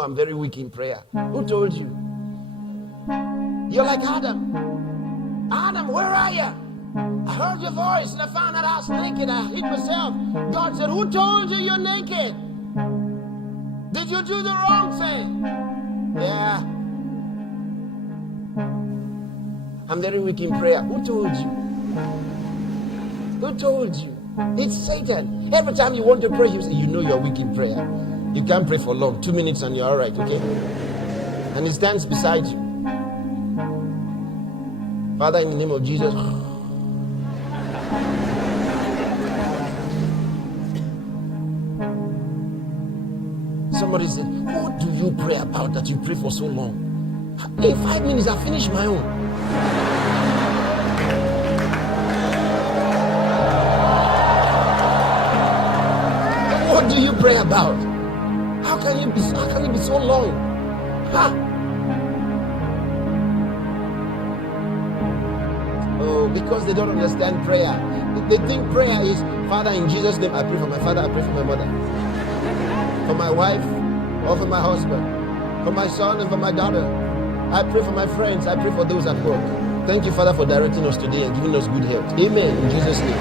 know I'm very weak in prayer. Who told you? You're like Adam. Adam, where are you? I heard your voice and I found out I was naked. I hid myself. God said, who told you you're naked? Did you do the wrong thing? Yeah. I'm very weak in prayer. Who told you? Who told you? It's Satan. Every time you want to pray, you say, you know you're weak in prayer. You can't pray for long. 2 minutes and you're all right, okay? And he stands beside you. Father, in the name of Jesus. Somebody said, what do you pray about that you pray for so long? In 5 minutes, I finish my own. What do you pray about? How can you be so long? Huh? Oh, because they don't understand prayer. They think prayer is, Father, in Jesus' name, I pray for my father, I pray for my mother, for my wife, or for my husband, for my son and for my daughter. I pray for my friends. I pray for those at work. Thank you, Father, for directing us today and giving us good health. Amen. In Jesus' name.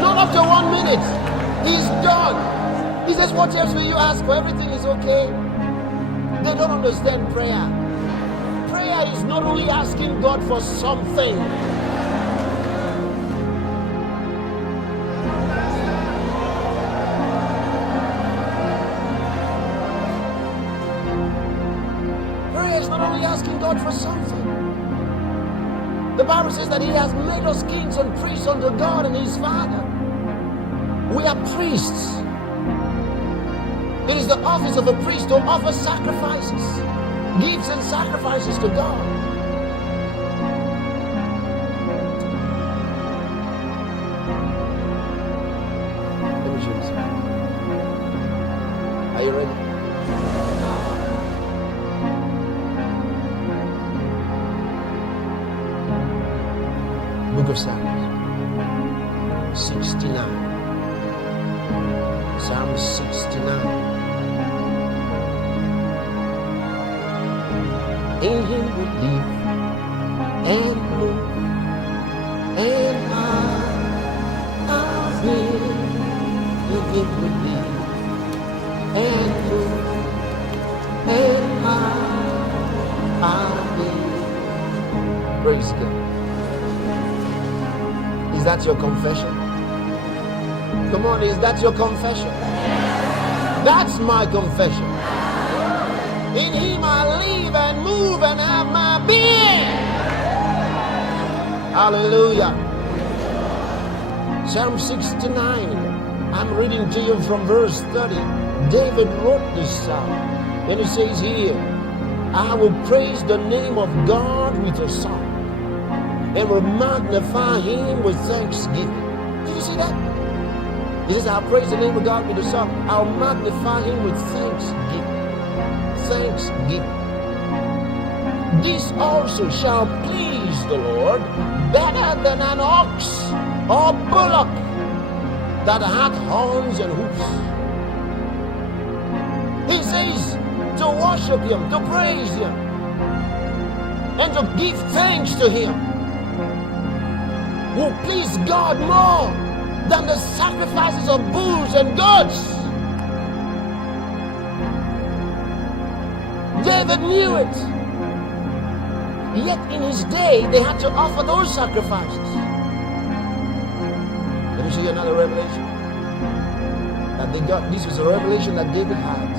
Not after 1 minute. He's done. He says, what else will you ask for? Everything is okay. They don't understand prayer. Prayer is not only asking God for something. Prayer is not only asking God for something. The Bible says that He has made us kings and priests unto God and His Father. We are priests. It is the office of a priest to offer sacrifices, gifts and sacrifices to God. Let me show you something. Are you ready? Book of Psalms 69. Psalm 69. In Him we live and move and our being. In Him we live and move and our being. Praise God. Is that your confession? Come on, is that your confession? That's my confession. In Him I live and move and have my being. Hallelujah. Psalm 69. I'm reading to you from verse 30. David wrote this psalm. And he says here, I will praise the name of God with a song and will magnify Him with thanksgiving. Did you see that? He says, I'll praise the name of God with a song. I'll magnify Him with thanksgiving. Thanksgiving. This also shall please the Lord better than an ox or bullock that hath horns and hoofs. He says to worship Him, to praise Him, and to give thanks to Him will please God more than the sacrifices of bulls and goats. David knew it. Yet in his day, they had to offer those sacrifices. Let me show you another revelation that they got. This was a revelation that David had.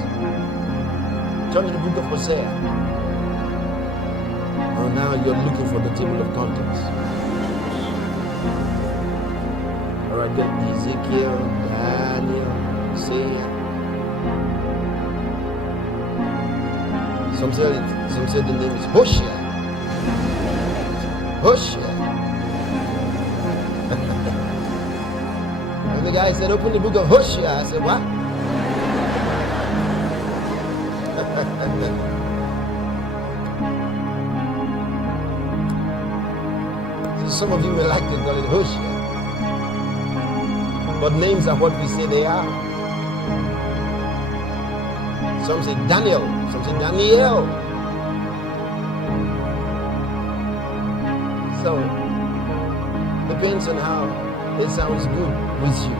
Turn to the book of Hosea. Oh, now you're looking for the table of contents. All right, got Ezekiel, Daniel, Hosea. Some said the name is Hosea. Hosea. And the guy said, open the book of Hosea. I said, what? Some of you may like to call it Hosea. But names are what we say they are. Some say Daniel. Some say Daniel. So, depends on how it sounds good with you.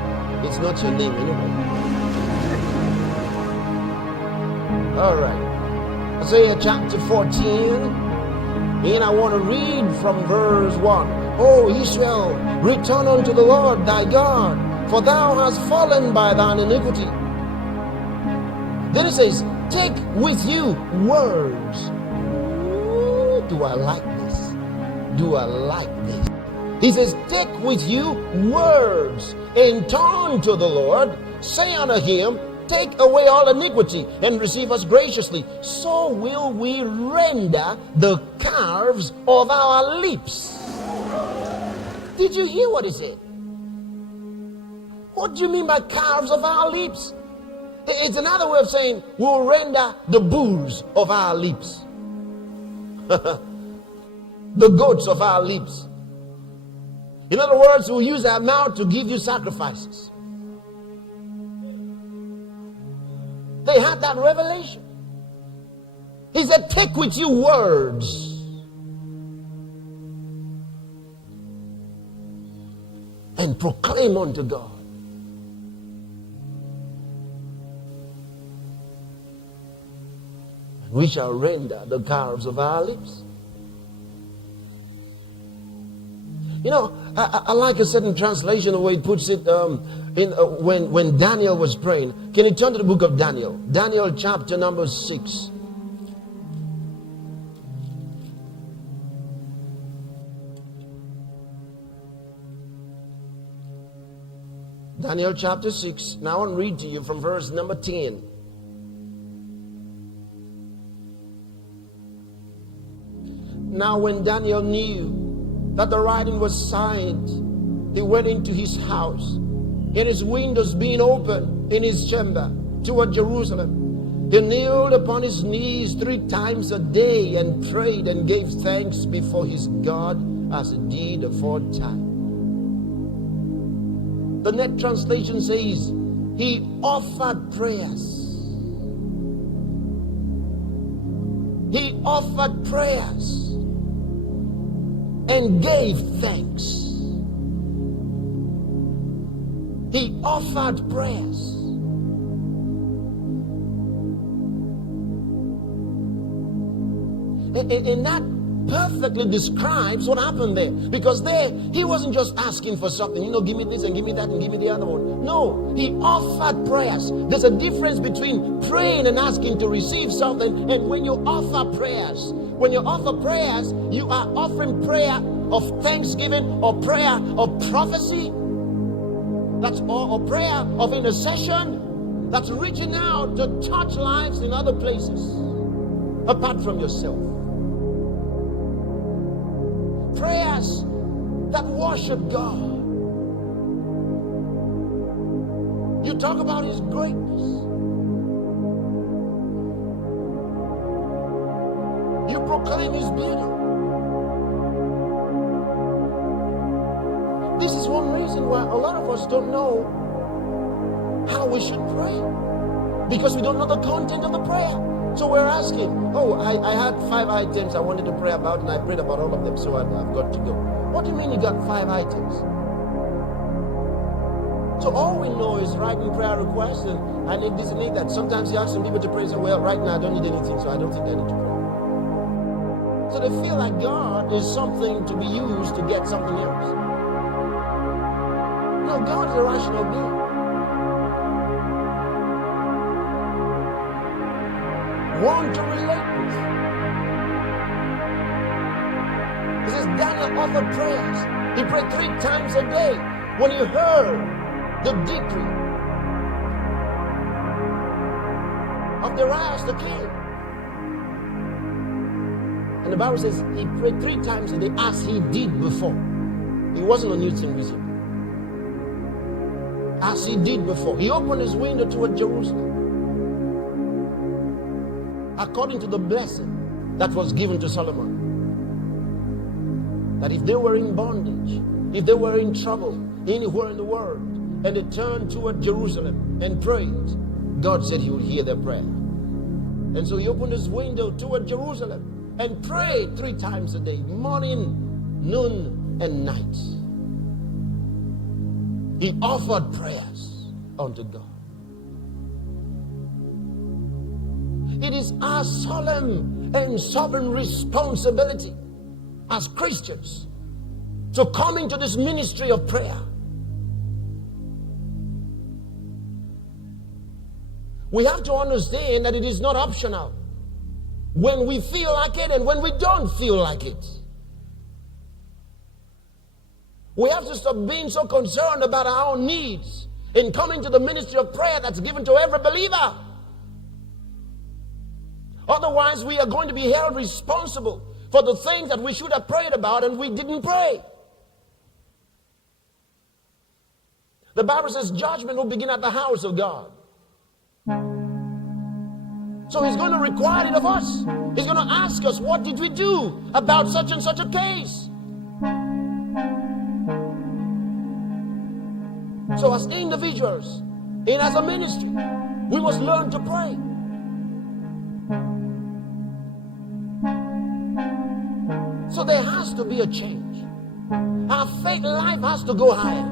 It's not your name anyway. All right. Isaiah chapter 14. And I want to read from verse 1. O Israel, return unto the Lord thy God, for thou hast fallen by thine iniquity. Then it says, take with you words. Ooh, do I like this? Do I like this? He says, take with you words, and turn to the Lord. Say unto him, take away all iniquity, and receive us graciously. So will we render the calves of our lips. Did you hear what he said? What do you mean by calves of our lips? It's another way of saying we'll render the bulls of our lips. The goats of our lips. In other words, we'll use our mouth to give you sacrifices. They had that revelation. He said, take with you words. And proclaim unto God. We shall render the calves of our lips. You know, I like a certain translation, the way it puts it when Daniel was praying. Can you turn to the book of Daniel? Daniel chapter number 6. Daniel chapter 6. Now I want to read to you from verse number 10. Now when Daniel knew that the writing was signed, he went into his house, and his windows being open in his chamber toward Jerusalem. He kneeled upon his knees 3 times a day and prayed and gave thanks before his God as he did aforetime. The Net translation says he offered prayers. He offered prayers and gave thanks. He offered prayers. And that perfectly describes what happened there. Because there, he wasn't just asking for something, give me this and give me that and give me the other one. No, he offered prayers. There's a difference between praying and asking to receive something, and when you offer prayers. When you offer prayers, you are offering prayer of thanksgiving or prayer of prophecy. That's or prayer of intercession. That's reaching out to touch lives in other places apart from yourself. Prayers that worship God. You talk about his greatness. You proclaim his beauty. This is one reason why a lot of us don't know how we should pray. Because we don't know the content of the prayer. So we're asking, I had 5 items I wanted to pray about, and I prayed about all of them, so I've got to go. What do you mean you got 5 items? So all we know is writing prayer requests, and I need this and need that. Sometimes you ask some people to pray, and say, well, right now I don't need anything, so I don't think I need to pray. So they feel like God is something to be used to get something else. No, God is a rational being. Want to relate with. He says Daniel offered prayers. He prayed 3 times a day. When he heard the decree of Darius the king, and the Bible says he prayed 3 times a day as he did before. It wasn't a new thing with him. As he did before. He opened his window toward Jerusalem. According to the blessing that was given to Solomon. That if they were in bondage, if they were in trouble anywhere in the world, and they turned toward Jerusalem and prayed, God said he would hear their prayer. And so he opened his window toward Jerusalem and prayed 3 times a day, morning, noon, and night. He offered prayers unto God. It is our solemn and sovereign responsibility as Christians to come into this ministry of prayer. We have to understand that it is not optional when we feel like it and when we don't feel like it. We have to stop being so concerned about our own needs and come into the ministry of prayer that's given to every believer. Otherwise, we are going to be held responsible for the things that we should have prayed about and we didn't pray. The Bible says judgment will begin at the house of God. So he's going to require it of us. He's going to ask us, what did we do about such and such a case? So as individuals and as a ministry, we must learn to pray. So there has to be a change. Our faith life has to go higher.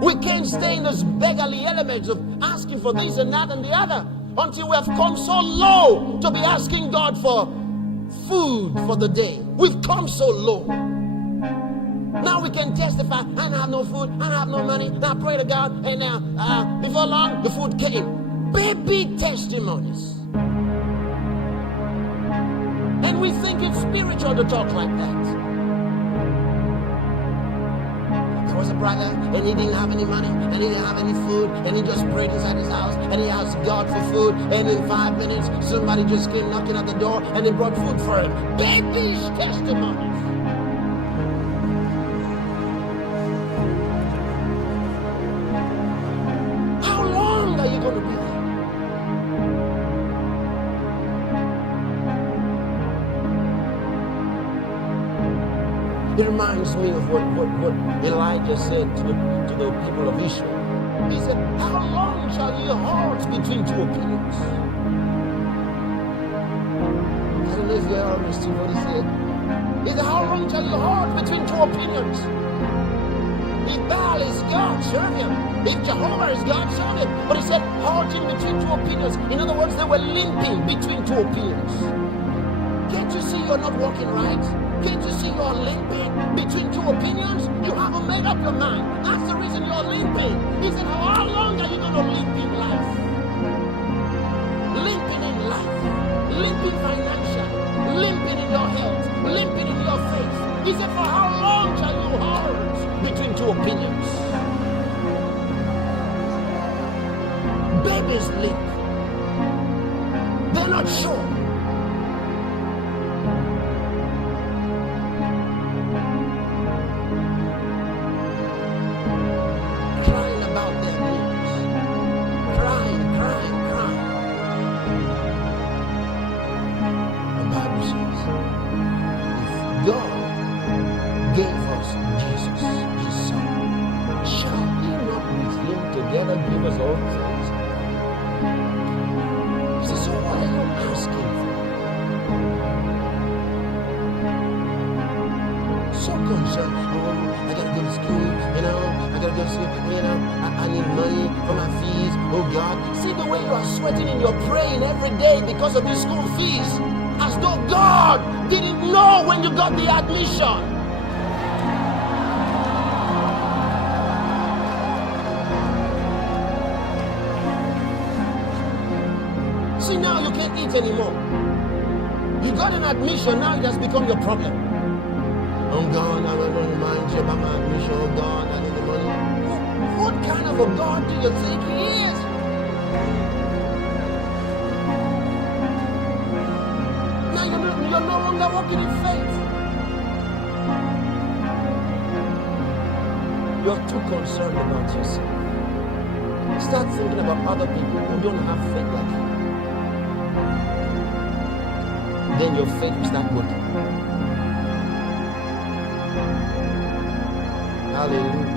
We can't stay in this beggarly elements of asking for this and that and the other until we have come so low to be asking God for food for the day. We've come so low. Now we can testify, I don't have no food, I don't have no money, and I pray to God, and now, before long, the food came. Baby testimonies. And we think it's spiritual to talk like that. There was a brother, and he didn't have any money, and he didn't have any food, and he just prayed inside his house, and he asked God for food, and in 5 minutes, somebody just came knocking at the door, and they brought food for him. Baby testimonies. Going to be there. It reminds me of what Elijah said to the people of Israel. He said, how long shall ye halt between 2 opinions? I don't know if you understood what he said. He said, how long shall you halt between 2 opinions? If Baal is God, serve him. If Jehovah is God, serve him. But he said, halting between 2 opinions. In other words, they were limping between 2 opinions. Can't you see you're not walking right? Can't you see you're limping between 2 opinions? You haven't made up your mind. That's the reason you're limping. He said, how long are you going to limp in life? Limping in life. Limping financially. Limping in your health. Limping in your faith. He said, for how long shall you halt between 2 opinions? Babies limp. They're not sure. Crying about their needs. Crying. The Bible says, if God gave us Jesus, his son, shall he not with him together give us all things? He says, so what are you asking for? So concerned, I gotta go to school, I gotta go to school, I need money for my fees, oh God. See the way you are sweating and you're praying every day because of your school fees, as though God didn't know when you got the admission. See, now you can't eat anymore. You got an admission, now it has become your problem. Oh God, I'm going to remind you about my admission. Oh God, I need the money. What kind of a God do you think he is? Now you're no longer walking in faith. You're too concerned about yourself. Start thinking about other people who don't have faith like you. Then your faith will start working. Hallelujah.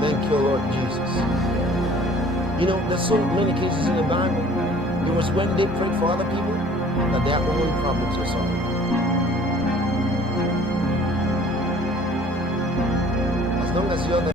Thank you, Lord Jesus. You know, there's so many cases in the Bible It was when they prayed for other people that their own problems were solved. As long as you're there.